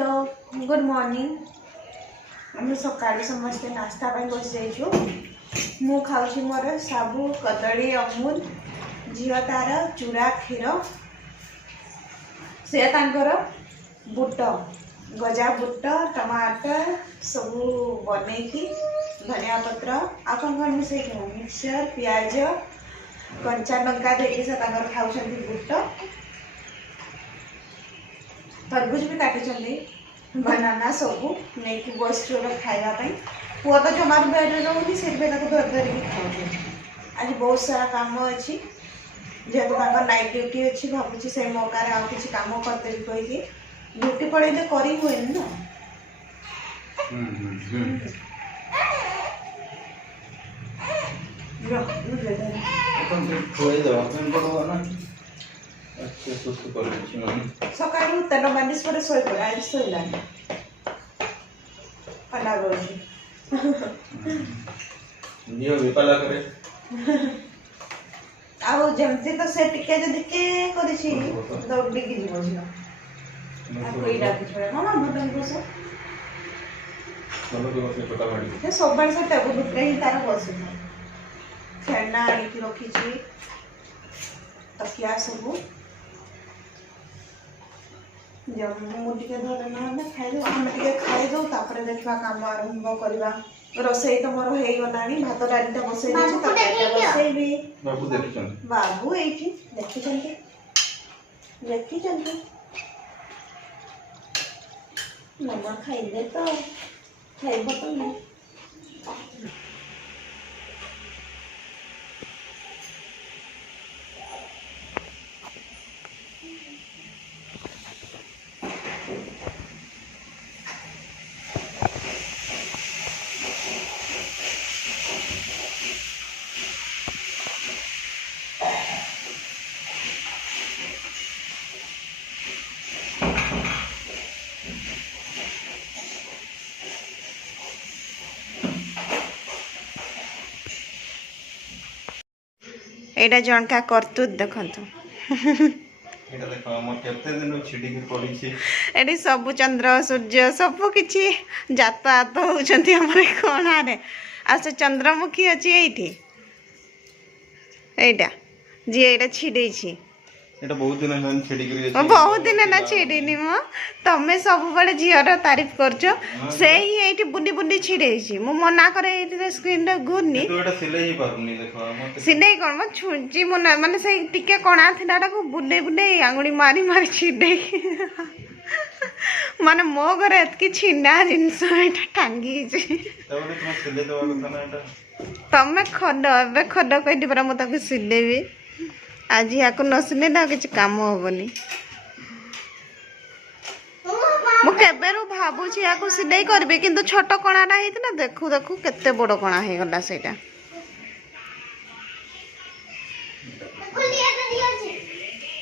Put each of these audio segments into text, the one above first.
Hello good morning. आम सका समस्ते नास्ता बस जाइछु। मु खाऊँ मोर साबु कदली अमूल झील तार चूड़ा क्षीर से बुट गजा बुट टमाटर सब बनईकी धनिया पत्र आपन कौन मिसे मिक्सचर प्याज कंचा लंका देके से खाऊँ बुट तरबूज भी काटी बनाना सब नहीं बस खावाई पुआ तो जमार बेड रोनी से धर धरिकी खाऊ। आज बहुत सारा काम अच्छी जेहेतु नाइट ड्यूटी अच्छी भावुँ से मौका आ कि कम करदेवी कहीकि ड्यूटी पड़े कर हुए ना। सका तेल मालिश पर शो पड़े आज शोला पला आमती तो से टिके जदि के दौड़िकी जीव झील मामा भूटान बस सब से टेबुल उपरे ही तार बस खेलना आनिकी रखी तकिया सब मुझे धर ना खाई आम खाईदे तापर देखा कम आरंभ करवा। रोसई तो मोर हो गला भात डाली बसई बसईबी बाबू ये देखी मामा खाइले तो खाइब तो नहीं। एटा जनका करतुत देखंतु एटी सब चंद्र सूर्य सब किछि यातायात होउछंती हमरे कोणारे आ से चंद्रमुखी अछि एटा जी एटा छिडे छी एटा बहुत दिन हन छिडी करी बहुत दिन ना छिडीनी मो तमे सब बळे झियर तारीफ करछो से ही एठी बुंडी बुंडी छिडे छी मो मना करे एठी स्क्रीन रे गुनी तो एटा सिलाई ही पारुनी देखो मते सिलाई कोन मो छुंची मना माने से टिके कोणा थिलाटा को बुंडे बुंडे आंगुडी मारी मारी छिडे माने मो घरे एतकी छिंडा जिंस एटा टांगी छी तबले तुम सिलाई दवा कथा ना एटा तमे खड कहि दिबरा मो ताके सिलेबी आज या को नसले ना किछ काम होबनी मु केबेरु भाबुची या को सिलाई करबे किंतु छोट कणाटा हेत ना देखु देखु केते बड़ कणा हे गला सेटा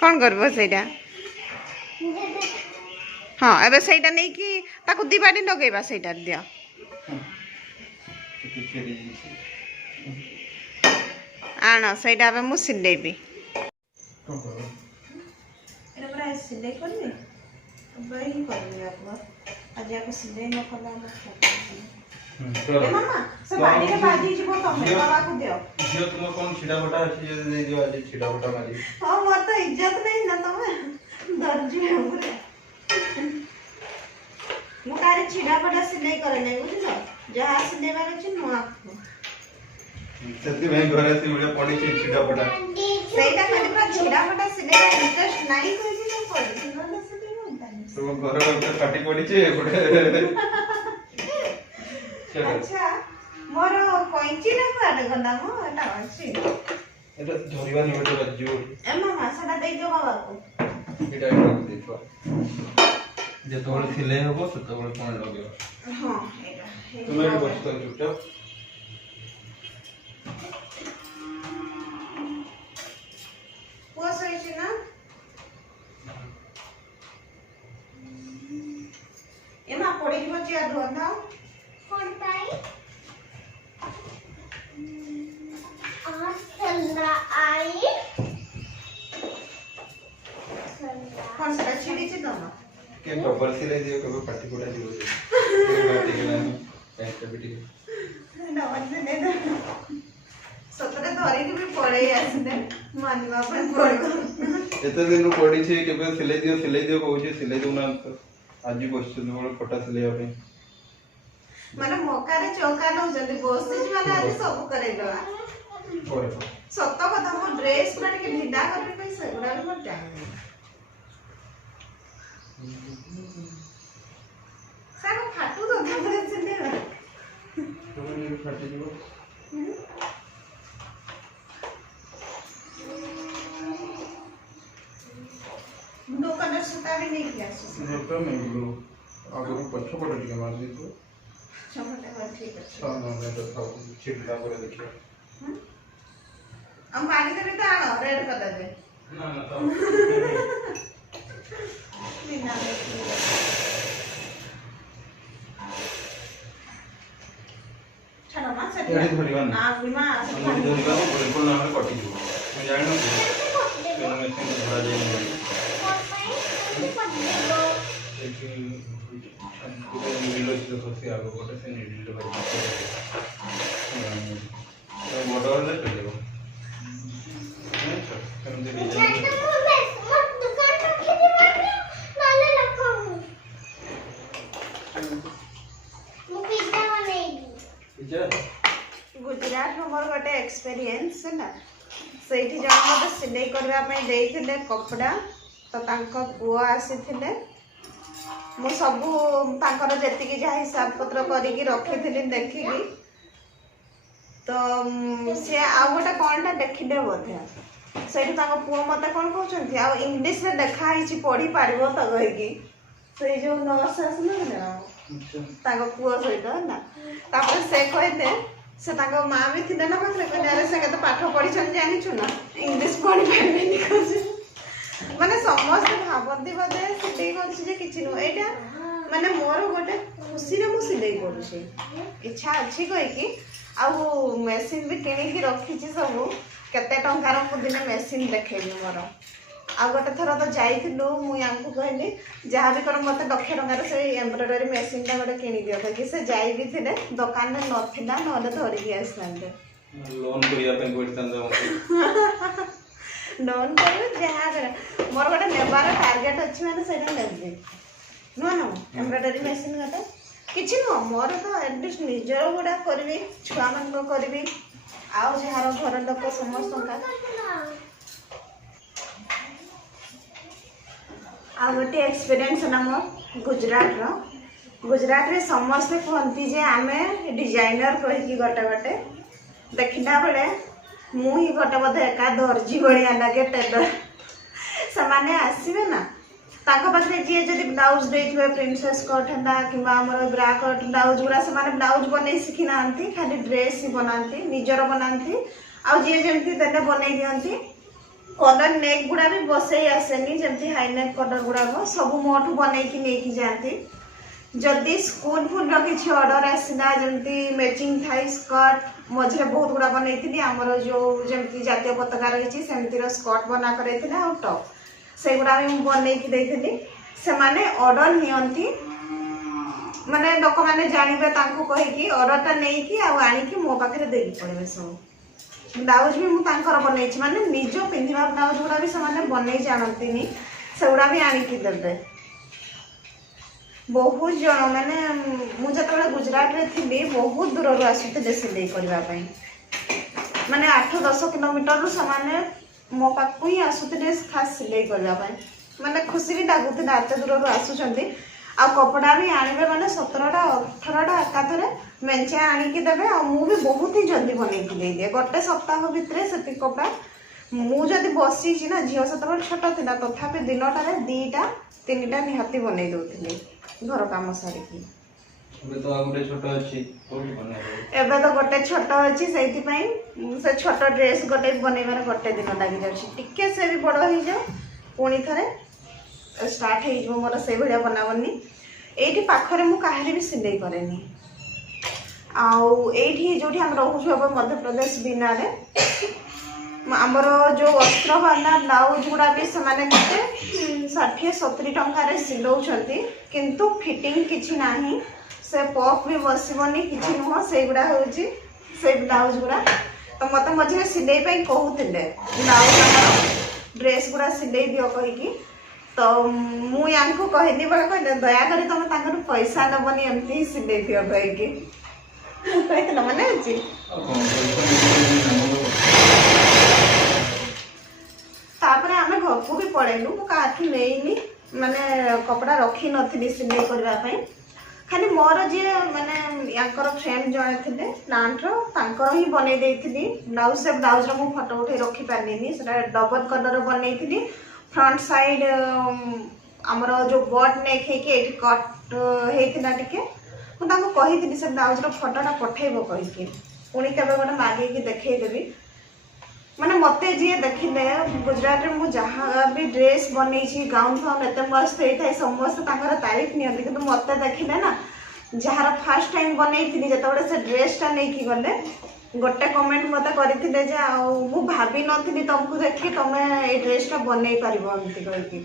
कोन करबो सेटा। हां एबे सेटा नै कि ताको दिबाडी लगेबा सेटा दिया आना सेटा बे मु सिलेबी एटा पूरा सिलाई करबे वही करबे आप आज या को सिलाई न कला ए मामा से बाडी रे बाजी जीवो तमे बाबा को दियो दियो तुम कोन छिडा बटा अछि जे दे दियो आज छिडा बटा मारी हां मोर तो इज्जत नहीं ना तमे दर्जी है पूरे मु तारे छिडा बटा सिलाई करे नै बुझलो जहा सिलाई बार अछि नो आपको सत्य में घरे से वीडियो पड़ी छिडा बटा सेटा खाली पूरा छिडा बटा सिलाई इंटरेस्ट नहीं कोई भी पड़ी न सिलाई होता नहीं तो घर में फाटी पड़ी छे एपटे अच्छा मोर कोइची ना काट गला मो एटा अछि एटा धरिबा नि बेटा रज्जू ए मामा सदा दे जो बाबा को एटा देखो जे तोड़ सिले होबो तो तोड़ कोन लगे हां एटा तुम्हें बस कर जुटा पोस होइछ ना एमा पड़ी जीव चिया धोना कोन पाई आ चंद्रा आई कौन सा छिड़ी छी दोनों के डबल सिलाई दियो कबे पाटी कोडा दियो के बाटी के लानी पैंट भी ठीक डबल सिलाई दे सतरे धरी के भी पड़े आसने मानवा पर पड़ो एते दिन पड़ी छे केबे सिलाई दियो कहू छे सिलाई दउना तो आज बस बोल फटा सिलाई पे माने मौका रे चौका न जल्दी बस माने आज सब करे दवा सत्त कथा मो ड्रेस पूरा के ढीला करबे पैसा गुडा मो टाइम सारा फाटू तो धरे चले तो फाटी दियो दो कलर सूता भी नहीं किया तो मैं बोलो आगे पछ पड़ के मार दी तो चमड़ा ठीक है हां मैं तो था छिटला करे देखिए हम पानी देबे तो आनो रेड कलर दे ना ना तो बिना छानो मा से एडी धरिबा ना आ बिमा हम धरिबा तो बिल्कुल ना हमें कटि दियो मैं जानि न केन में से धरा जाय नहीं लेकिन पूरे मिलो जो से आगो गोटे से निडिल बाजी तो बॉर्डर ले चलेगा नहीं सर हम जे डिजाइन गुजरात हमर गोटे एक्सपीरियंस है ना सेठी जण मते सिलाई करबा पई देइथिले कपड़ा तो तांको पुआ आसीथिले मु सबु तांकर जेतिकी जा हिसाब पत्र करिकी रखिथिली देखिकी तो से आ गोटे कोनटा देखिले बोधे सेठी तांको पुआ मते कोन कहउछंती आ इंग्लिश रे देखा हिची पढ़ी पारिबो त गहिकी से जो नर्स आसना ना तांको पुआ सहित ना तापर से कहते से तांको मां भी थिले ना पाखरे कहले अरे से कते पाठ पढी छन जानि छु ना इंग्लिश पढी पारिबेनी कहजे माने समस्त भाबंती बदे सिलाई करछि जे किछि न एटा माने मोर गोटे खुशी रे मु सिलाई करछि इच्छा अछि कहि कि आ मेसिन भी किनि की रखि छि सब केते टंका रो दिने मेसिन देखेबी मोर आ गोटे थर तो जाइथिलु मु यांकु कहली जहाँ भी कर मते 1 लाख टंका से एम्ब्रॉयडरी मेसिन टा गोटे किनि दियो कि से जाई भी थिले दुकान में नथिला नले धरि के आसनते लोन करिया पे पड़तन लोन कर जहाँ कर मोर गोटे नेबार टार्गेट अछि माने सेटा लेबे नो नो एम्ब्रॉयडरी मेसिन गोटे किछि नो मोर तो एटलीस्ट निजर गोटा करबी छुआ मन को करबी आउ जहार घर लोक समस्त का आ गोटे एक्सपीरियंस ना मो गुजरात रे समस्त कहती जे आमे डिजाइनर कहि गोटे गोटे देखिला बेले मु ही गोटे बोधे एका दर्जी भलिया लगे टेलर से माने आसीबे ना ताको पाखरे जे जदी ब्लाउज देइथबे प्रिंसेस कट हंदा किबा हमर ब्रा कट ब्लाउज गुरा से माने ब्लाउज बनै सिखि नांती खाली ड्रेस ही बनांती निजर बनांती आ जे जेमती देले बनै दियंती कलर नेक गुड़ा भी बसई आसेनी जमती हाई नेक कलर गुड़ा सब मोठू बनै की नेकी जानती जदि स्कूल फुल किसी ऑर्डर आसला जमती मैचिंग थाई स्कर्ट मझे बहुत गुड़ा बनई आमर जो जमती जातीय पताका रही सेमती स्कर्ट बना कर टॉप से गुड़ा भी बनई से माने ऑर्डर नियंती माने लोक माने जानिबे तांको कहि ऑर्डर टा नै कि आ आनी कि मो पाखरे देई पड़बे सब ब्लाउज भी मुझे बनई माने निज पिंधा ब्लाउज गुड़ा भी से बनई जानती से गुड़ा भी आनिकी देवे बहुत जन माने मुझे गुजरात रे थी बहुत दूर आसुते सिलाई करने माने 8-10 किलोमीटर से मो पाक ही आसुते खास सिलाई करने माने खुशी भी लगुला एत दूर आसुँच आ कपड़ा भी आने माने 17-18 एकाथरे मेंचे आनिकी देवे आ मु भी बहुत ही जल्दी बनई दिए गोटे सप्ताह भितर से कपड़ा मुझे बसी ना झील से छोट था तथापि दिनटारे 2टा-3टा निहाती बनई दौली घर कम सारिकी एबे तो गोटे छोट अच्छी से छोट ड्रेस गोटे बनइबार गोटे दिन लगी जाए से भी बड़ हो जाओ पुणी थे स्टार्ट हो मोर से भाया बनाबनी ये पाखरे मु कहारी भी सिलाई करेनी आउ ये जो हम रोचु मध्य प्रदेश बिना आमर जो वस्त्र वाला ब्लाउज गुड़ा भी से 60-70 टंकार सिलाऊँ किंतु फिटिंग किसी ना से पफ भी बसबनी कि नुह से गुड़ा हूँ से ब्लाउज गुड़ा तो मत मझे सिलाई कहते ब्लाउज ड्रेस गुड़ा सिलाई दियो कहीकि तो मुझे कहली बेले कहले दयाकोरी तुम पैसा नबनी एमती सिलाई दियो कहीकि कहते मन अच्छी तापरे आमे घर को भी पड़ेलु मुझे नहीं माने कपड़ा रखी नी सिलाई करने खाली मोर जी माने याकर फ्रेंड जड़े थे प्लांट ही बन ब्लाउज से ब्लाउज रो फोटो उठे रखी पारे से डबल कलर बनई फ्रंट साइड आमर जो बट नेक है कट होता टे मुझे कही से ब्लाउज फोटोटा पठेब कहीकि पुणी के गोटे मागे देखईदेवी मैंने मत जी देखिले गुजरात में मुझे जहाँ भी ड्रेस बनई गाउन फाउन एत मस्त होता है समस्त तारीफ नियंती कि मत देखिले ना जार फास्ट टाइम बनई जो से ड्रेसटा नहीं गले गोटे कमेंट मत करते भाभी नी तुमको देखी तुम्हें ये ड्रेसटा बनई पार एमती कहीकि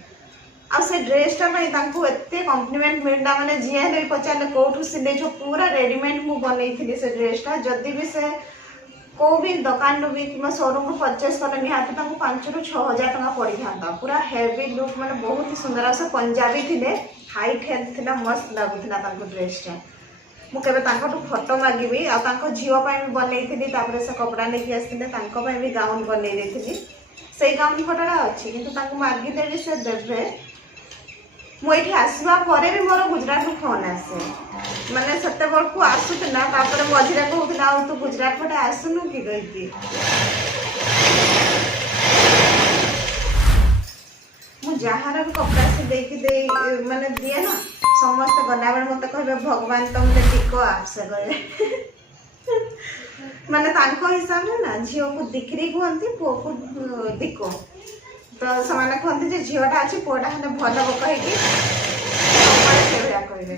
आ से ड्रेसटा एत कम्प्लीमेंट मिलता मैंने जी नहीं पचारे कौटू सिले पूरा रेडीमेड मुझे बनई से ड्रेसटा जदि भी से को भी दुकान भी कि शोरूम परचेस कले निहाती 5,000 ରୁ 6,000 टका पड़ी था पूरा हेवी लुक माने बहुत ही सुंदर से पंजाबी थे हाइट हेल्थ थी मस्त लगुला ड्रेसटा मुझे फोटो मागिबी आ झील भी बनई से कपड़ा लेके आसते भी गाउन बनई से गाउन फोटोटा अच्छी कि मागिले भी से देवे मुझे आसवा पर भी मोर गुजरात फोन आसे माने सत बड़क आसूला मझे कहूला तू गुजरात पटे आसुनु कि कही जार भी कपड़ा सिले माने दिए ना समस्त गला बेले मत कहे भगवान तुमसे टिक आसे कहे माने हिसाब से ना झील को दिक्री कहती पुओ को दिको तो से कहते झीलटा अच्छी पुआटा हेल्ले भल कहीकि कहे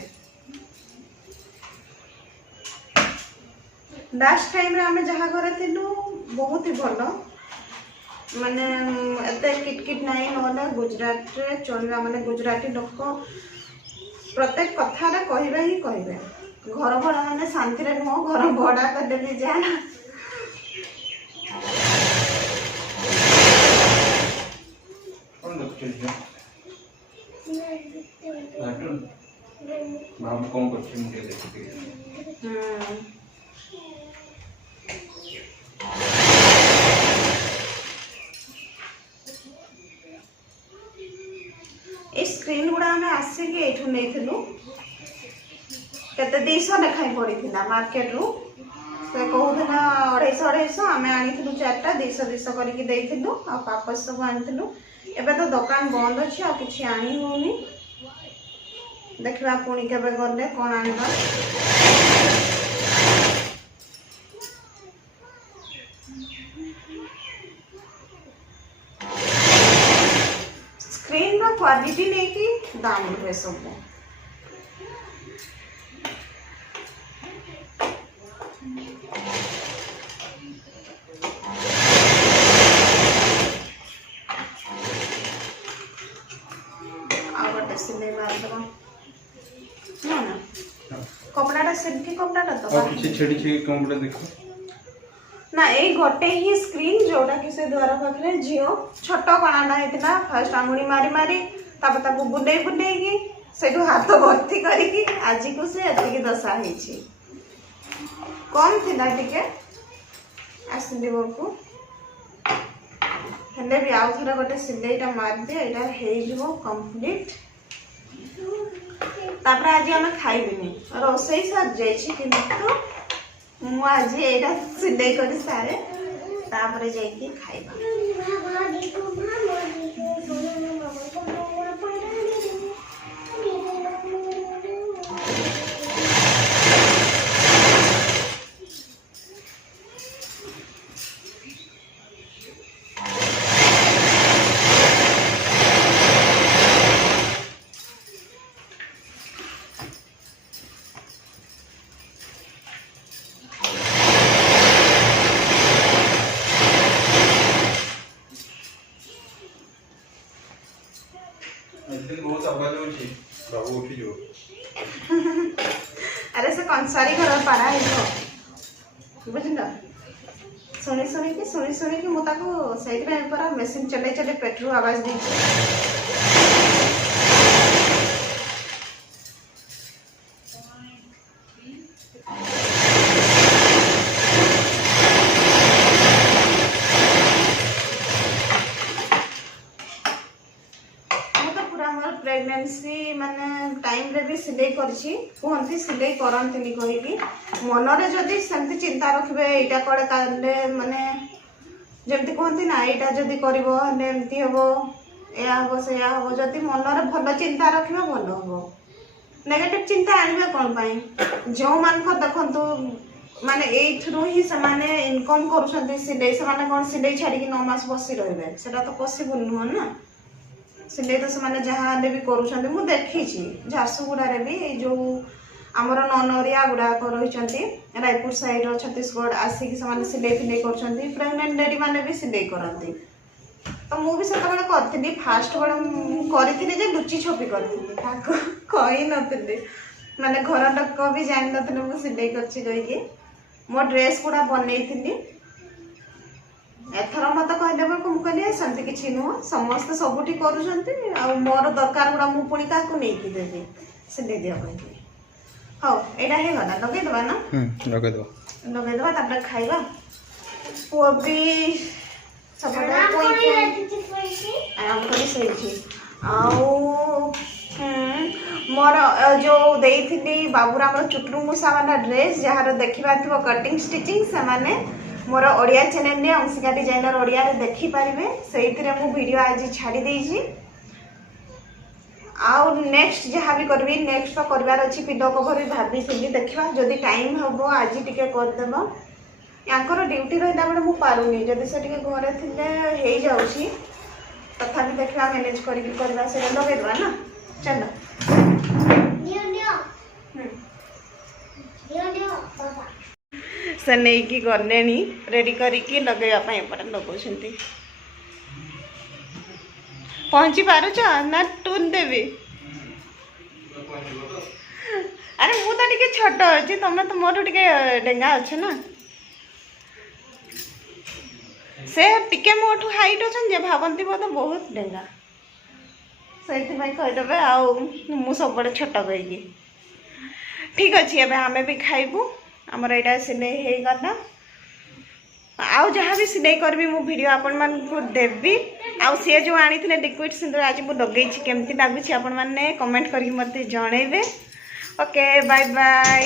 लास्ट टाइम रे आमे जहाँ घर थिलु बहुत ही भल माने एते किटकिट नहीं ना गुजरात रे चलवा माने गुजराती लोक प्रत्येक कथा कहबे ही कहबे घर भड़ा माने शांति रे नुह घर भड़ा कर देली जाना बाबू कौन करछे मुझे देखते स्क्रीन गुड़ा आम आसिक ये नहीं केते 200 लेखाई पड़ी मार्केट रू से कहूला 250 आम आनी 4टा 200 करके पापस सब आनी एबे तो दुकान बंद अच्छी आ किसी आनी होनी देखा पुणी के गले कौन आना स्क्रीन रो क्वालिटी नहीं कि दाम रुपये सब सिलाई मारदबा ना ना कपड़ाटा सेल्फी कपड़ाटा तो किसी छेड़ी छेड़ी कपड़ा देखो ना ए गोटे ही स्क्रीन जोटा कि से द्वारा पाखरे जियो छोटो कणाटा हेतिला फर्स्ट आंगुली मारी मारी तापर ताको बुलेई बुलेई की सेठू हाथ भर्ती करिकी आज को से एतिकी दशा हेछि कम थिला टिके आसली बरकू हेले भी आउ थरा गोटे सिलाईटा मार दे एटा हेइ जबो कंप्लीट तापर आज आम खाइबिनी रोसई सर जाइछि किंतु मु आज एटा सिलाई कर सारे तापर जाइके खाइबा मशारी घर पारा बुझल शुणी शुणी मुझे से पूरा मेसीन चले चले पेट्रोल आवाज दी प्रेगनेंसी माने टाइम रे भी सिलाई करछि कहंती सिलाई करंतनी कहिकी मनरे जदी सेमती चिंता रखबे एटा कोडे काले माने जेमती कहंती ना एटा जदी करबो हने एमती हबो या हबो से या हबो जदी मनरे भलो चिंता रखबे भलो हबो नेगेटिव चिंता आनिबे कोन पई जो मान को देखंतु माने एथरो ही से माने इनकम करूछंती सिलाई से माने कोन सिलाई छाडी कि 9 मास बसी रहबे सेटा तो पॉसिबल न हो ना सिलाई तो से जहाँ भी करूँ मुझे देखी झारसुगुड़ा भी जो आमर ननरिया गुड़ाक रही रायपुर साइड छत्तीसगढ़ आसिक सिलाई फिलाई कर प्रेगनेंट लेडी मैंने भी सिलाई करती तो मुझे करी फास्ट बड़े करी लुचि छपी करी नी माने घर लोक भी जान नी सिलाई कर मो ड्रेस गुड़ा बनई एथर मत कहले बेलू मुझे सेमती किसी नुह समस्ते सबुठी कर मोर दरकार गुड़ा मुझे क्या नहीं देवी सिलाई दिया हाँ यहाँ हो गला लगेदेवा ना लगेदेवा खाइबा पुआ भी सब मोर जो देती बाबूराम चुटरू मूषा वाला ड्रेस जार देखा थो कटिंग स्टिचिंग से माने मोर ओडिया चैनल ने अंशिका डिजाइनर ओडिया रे देखि पारिबे सेइथिरे मु वीडियो आज छाड़ी देइछि आउ नेक्स्ट जहाँ भी करबी नेक्स्ट तो करबार अछि पिलो कवर भी भाबी थिली देखिबा जदी टाइम हबो आज टिके कर देबो यांकर ड्यूटी रहला बेले मु पारुनी जदी से टिके घरे थिले हेइ जाउछि तथापि देखिबा मैनेज करिक करबा से लगे देबा ना चलो बाबा से नहीं कि गले रेडी करिकी लगेवाई लगे पहुँची पारुच ना टून देवी अरे मु तो टे छोट अच्छी तुम तो मोर टे डेंगा अच्छे ना से टिके मोठू हाइट अच्छा भावती बोध बहुत डेंगा से कहीदेवे आउ सब छोट कहीकि ठीक अच्छे एवं आम भी खाइबू आमर यहाँ सिलाई हो गला आउ जहाँ भी सिलाई करी मु वीडियो आपण मानकु देवी आउ सी जो आनी लिक्विड सिंदूर आज मुझे लगे केमती लगुच आपण मैंने कमेंट करके मत जनइबे ओके बाय बाय।